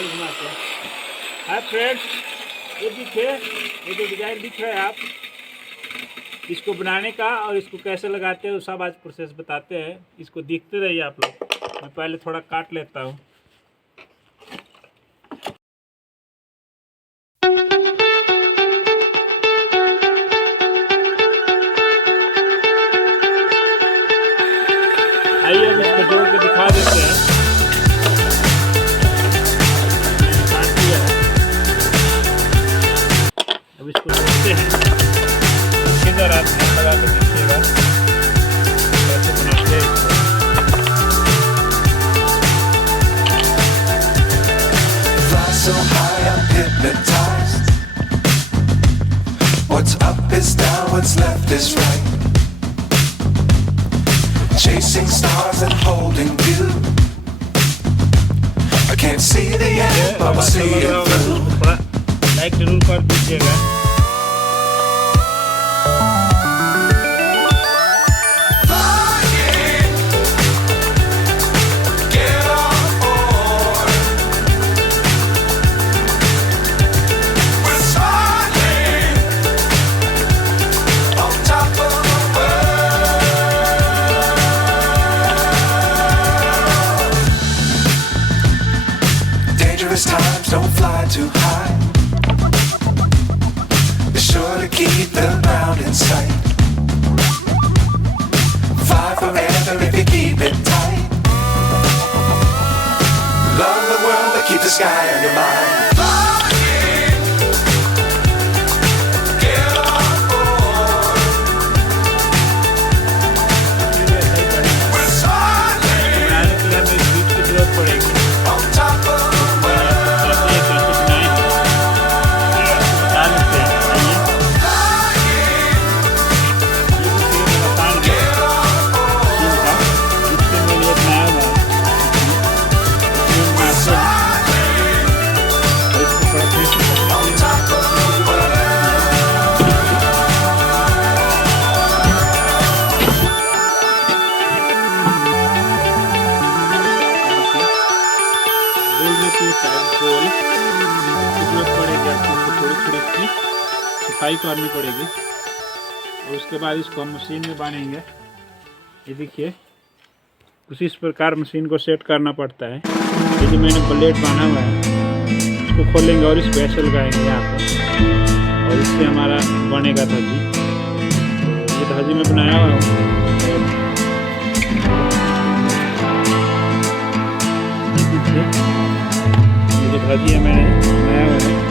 घुमाते हैं। Hi friends, ये देखिए, ये जो डिज़ाइन दिख रहा है आप, इसको बनाने का और इसको कैसे लगाते हैं वो सब आज प्रोसेस बताते हैं। इसको देखते रहिए आप लोग। मैं पहले थोड़ा काट लेता हूँ। आइए अब इसको जोड़ के दिखा देते हैं। काट दिया है, अब इसको जोड़ते हैं। किधर आप ध्यान लगा के देखिएगा कैसे बनाते हैं इसको। Fly so high, I'm hypnotized. What's up is down, what's left is right. Chasing stars and holding you. I can't see the end, but we'll see it through. Like जरूर कर दीजिएगा। Times don't fly too high. Be sure to keep the ground in sight. Fly forever if you keep it tight. Love the world but keep the sky on your mind. सफाई करनी पड़ेगी और उसके बाद इसको हम मशीन में बांधेंगे। ये देखिए, कुछ इस प्रकार मशीन को सेट करना पड़ता है। ये जो मैंने ब्लेड बांधा हुआ है इसको खोलेंगे और इसको ऐसे लगाएंगे यहाँ पे, और इससे हमारा बनेगा धज्जी। तो ये धज्जी में बनाया हुआ है। ये जो धज्जी है मैंने बनाया हुआ है